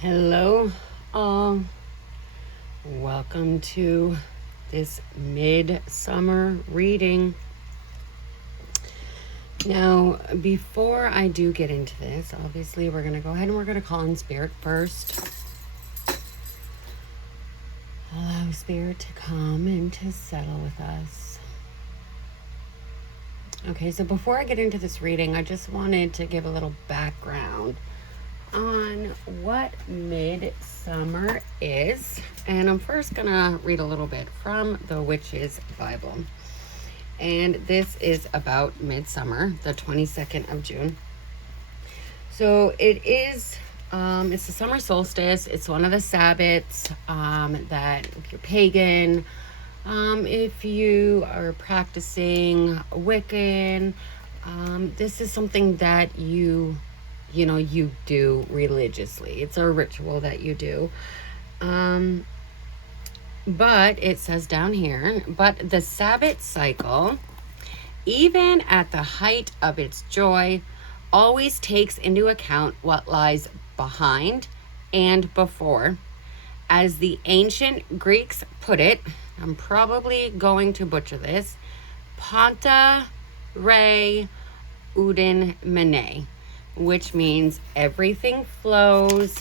Hello, all. Welcome to this midsummer reading. Now, before I do get into this, obviously we're going to go ahead and we're going to call in Spirit first. Allow Spirit to come and to settle with us. Okay, so before I get into this reading, I just wanted to give a little background on what midsummer is. And I'm first gonna read a little bit from the Witch's Bible. And this is about midsummer, the 22nd of June. So it is, it's the summer solstice. It's one of the Sabbaths that if you're pagan, if you are practicing Wiccan, this is something that you do religiously. It's a ritual that you do. But it says down here, but the Sabbath cycle, even at the height of its joy, always takes into account what lies behind and before. As the ancient Greeks put it, I'm probably going to butcher this, Panta Re Uden Mene, which means everything flows,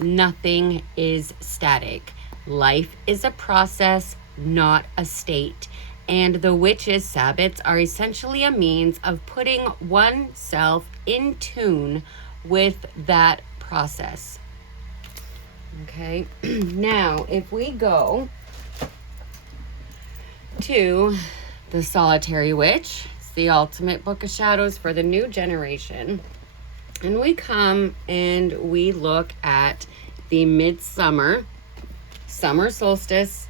nothing is static. Life is a process, not a state. And the witches' Sabbaths are essentially a means of putting oneself in tune with that process. Okay, now if we go to the Solitary Witch, it's the ultimate book of shadows for the new generation. And we come and we look at the midsummer, summer solstice.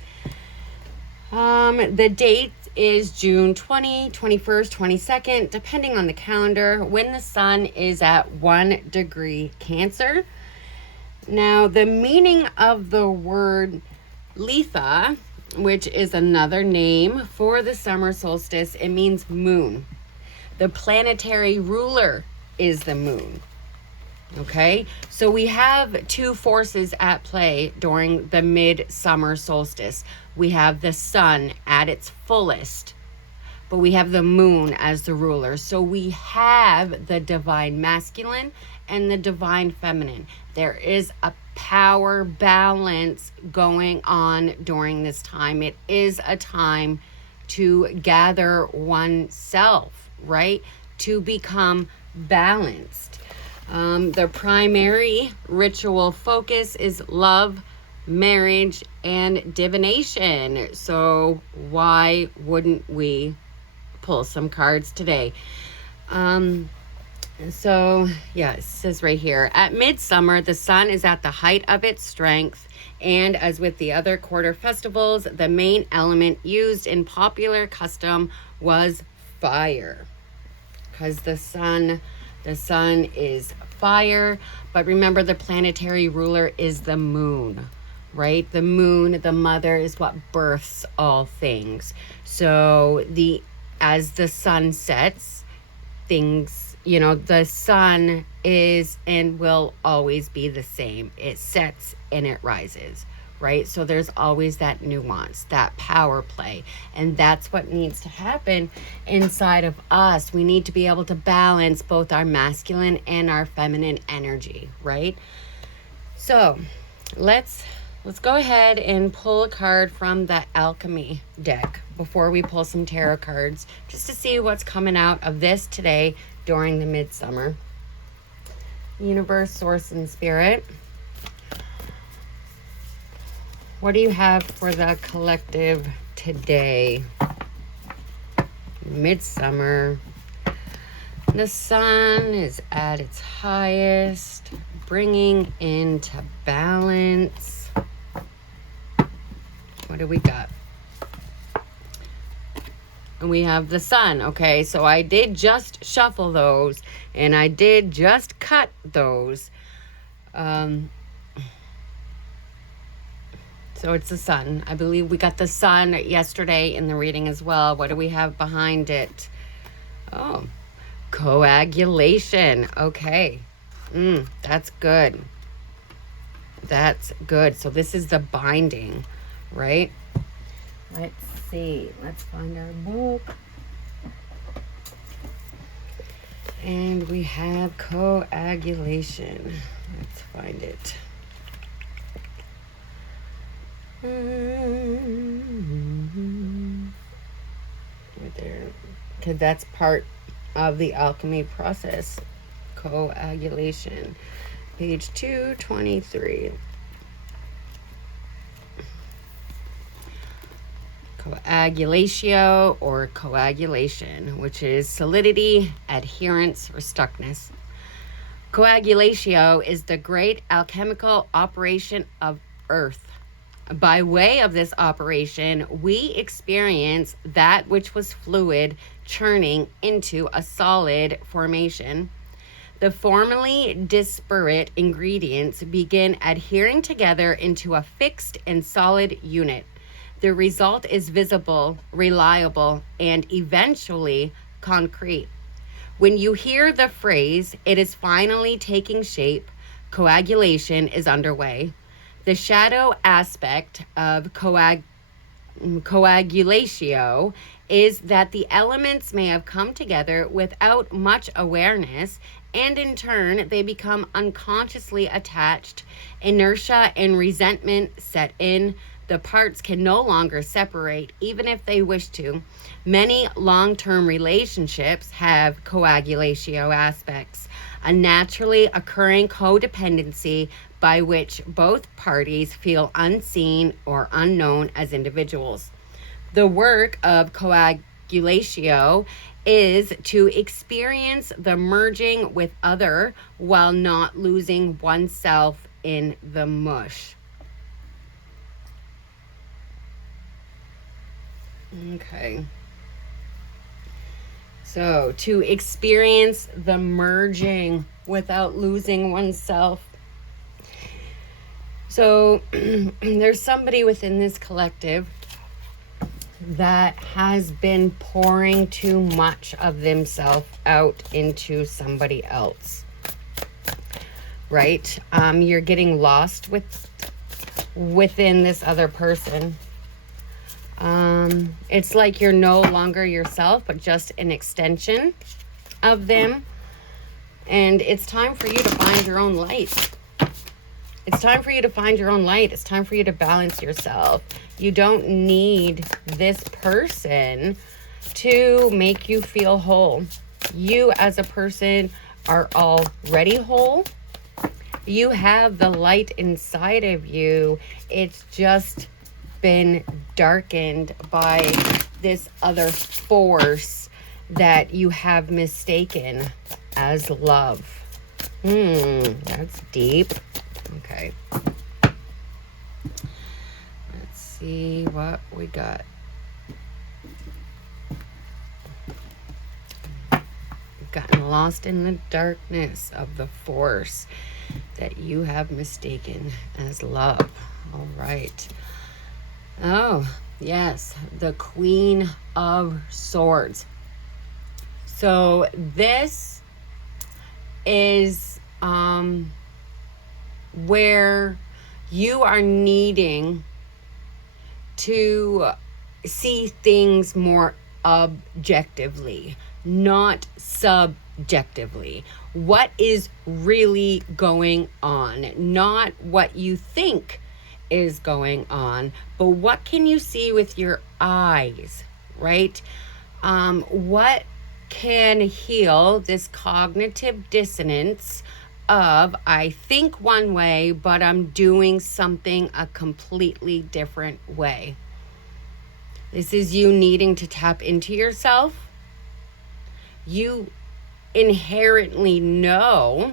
The date is June 20, 21st, 22nd, depending on the calendar, when the sun is at 1 degree Cancer. Now, the meaning of the word Letha, which is another name for the summer solstice, it means moon. The planetary ruler is the moon. Okay, so we have two forces at play during the midsummer solstice. We have the sun at its fullest, but we have the moon as the ruler. So we have the divine masculine and the divine feminine. There is a power balance going on during this time. It is a time to gather oneself, right? To become balanced. The primary ritual focus is love, marriage, and divination. So why wouldn't we pull some cards today? So, yeah, it says right here, at midsummer, the sun is at the height of its strength. And as with the other quarter festivals, the main element used in popular custom was fire. Because the sun is fire. But remember, the planetary ruler is the moon, right? The moon, the mother, is what births all things. So as the sun sets, things, the sun is and will always be the same. It sets and it rises, right? So there's always that nuance, that power play. And that's what needs to happen inside of us. We need to be able to balance both our masculine and our feminine energy, right? So let's go ahead and pull a card from the Alchemy deck before we pull some tarot cards, just to see what's coming out of this today during the midsummer. Universe, source, and spirit. What do you have for the collective today? Midsummer. The sun is at its highest, bringing into balance. What do we got? And we have the sun. Okay, so I did just shuffle those, and I did just cut those. So it's the sun. I believe we got the sun yesterday in the reading as well. What do we have behind it? Oh, coagulation. Okay. That's good. That's good. So this is the binding, right? Let's see. Let's find our book. And we have coagulation. Let's find it. Right there. Because that's part of the alchemy process. Coagulation. Page 223. Coagulatio or coagulation, which is solidity, adherence, or stuckness. Coagulatio is the great alchemical operation of Earth. By way of this operation, we experience that which was fluid churning into a solid formation. The formerly disparate ingredients begin adhering together into a fixed and solid unit. The result is visible, reliable, and eventually concrete. When you hear the phrase, "it is finally taking shape," coagulation is underway. The shadow aspect of coagulatio is that the elements may have come together without much awareness, and in turn they become unconsciously attached. Inertia and resentment set in. The parts can no longer separate, even if they wish to. Many long-term relationships have coagulatio aspects, a naturally occurring codependency by which both parties feel unseen or unknown as individuals. The work of coagulatio is to experience the merging with other while not losing oneself in the mush. Okay. So, to experience the merging without losing oneself. So, there's somebody within this collective that has been pouring too much of themselves out into somebody else. Right? You're getting lost within this other person. It's like you're no longer yourself, but just an extension of them. And it's time for you to find your own light. It's time for you to find your own light. It's time for you to balance yourself. You don't need this person to make you feel whole. You as a person are already whole. You have the light inside of you. It's just been darkened by this other force that you have mistaken as love. That's deep. Okay. Let's see what we got. You've gotten lost in the darkness of the force that you have mistaken as love. All right. Oh, yes, the Queen of Swords. So this is where you are needing to see things more objectively, not subjectively. What is really going on, not what you think is going on, but what can you see with your eyes, right? What can heal this cognitive dissonance of, I think one way, but I'm doing something a completely different way? This is you needing to tap into yourself. You inherently know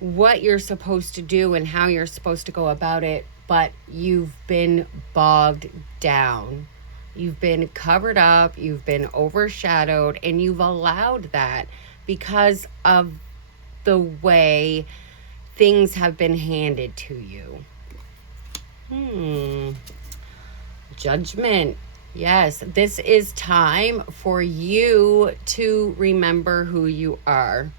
what you're supposed to do and how you're supposed to go about it, but you've been bogged down. You've been covered up, you've been overshadowed, and you've allowed that because of the way things have been handed to you. Judgment. Yes, this is time for you to remember who you are.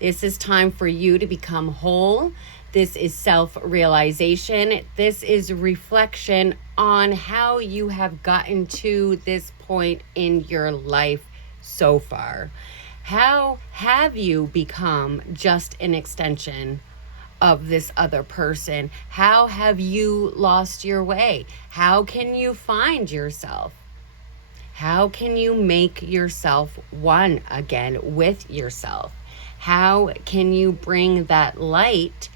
This is time for you to become whole. This is self-realization. This is reflection on how you have gotten to this point in your life so far. How have you become just an extension of this other person? How have you lost your way? How can you find yourself? How can you make yourself one again with yourself? How can you bring that light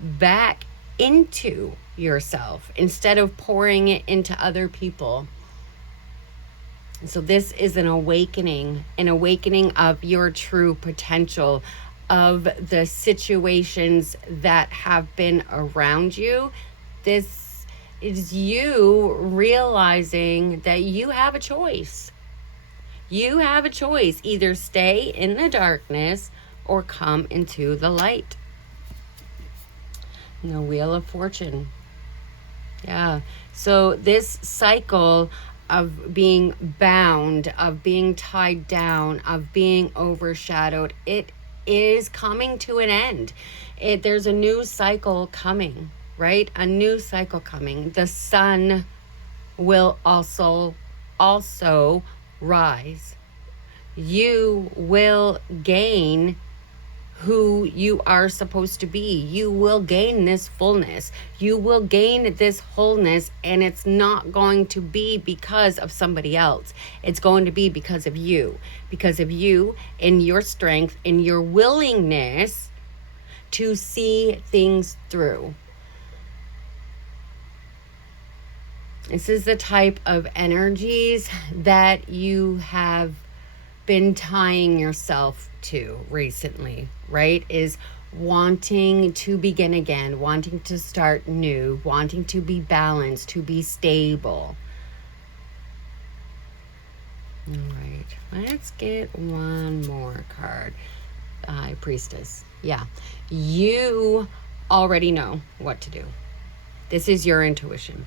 back into yourself instead of pouring it into other people? So this is an awakening of your true potential, of the situations that have been around you. This is you realizing that you have a choice. You have a choice. Either stay in the darkness or come into the light. And the Wheel of Fortune. Yeah. So this cycle of being bound, of being tied down, of being overshadowed, it is coming to an end. There's a new cycle coming, right? A new cycle coming. The sun will also rise. You will gain who you are supposed to be. You will gain this fullness. You will gain this wholeness, and it's not going to be because of somebody else. It's going to be because of you and your strength and your willingness to see things through. This is the type of energies that you have been tying yourself to recently, right? Is wanting to begin again, wanting to start new, wanting to be balanced, to be stable. All right, let's get one more card. The High Priestess. Yeah, you already know what to do. This is your intuition.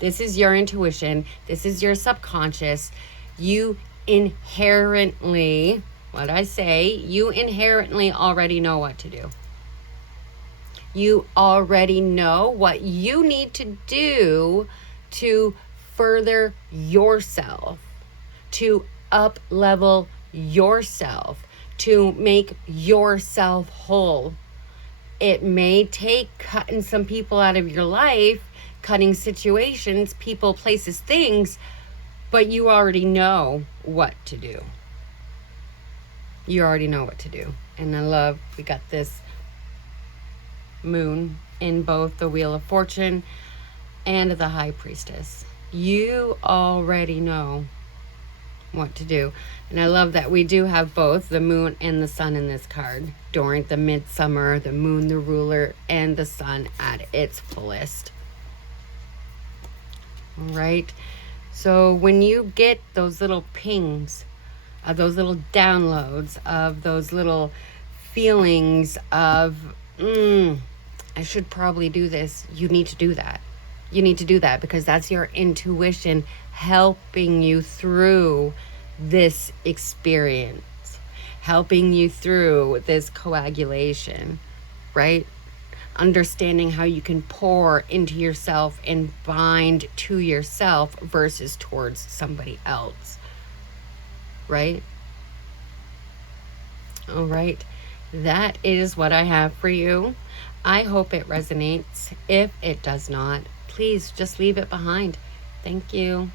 This is your intuition. This is your subconscious. You inherently, you inherently already know what to do. You already know what you need to do to further yourself, to up level yourself, to make yourself whole. It may take cutting some people out of your life, cutting situations, people, places, things, but you already know what to do. You already know what to do. And I love, we got this moon in both the Wheel of Fortune and the High Priestess. You already know what to do. And I love that we do have both the moon and the sun in this card. During the Midsummer, the moon, the ruler, and the sun at its fullest. All right. So when you get those little pings, those little downloads, of those little feelings of, I should probably do this, you need to do that. You need to do that because that's your intuition helping you through this experience, helping you through this coagulation, right? Understanding how you can pour into yourself and bind to yourself versus towards somebody else, right? All right, that is what I have for you. I hope it resonates. If it does not, please just leave it behind. Thank you.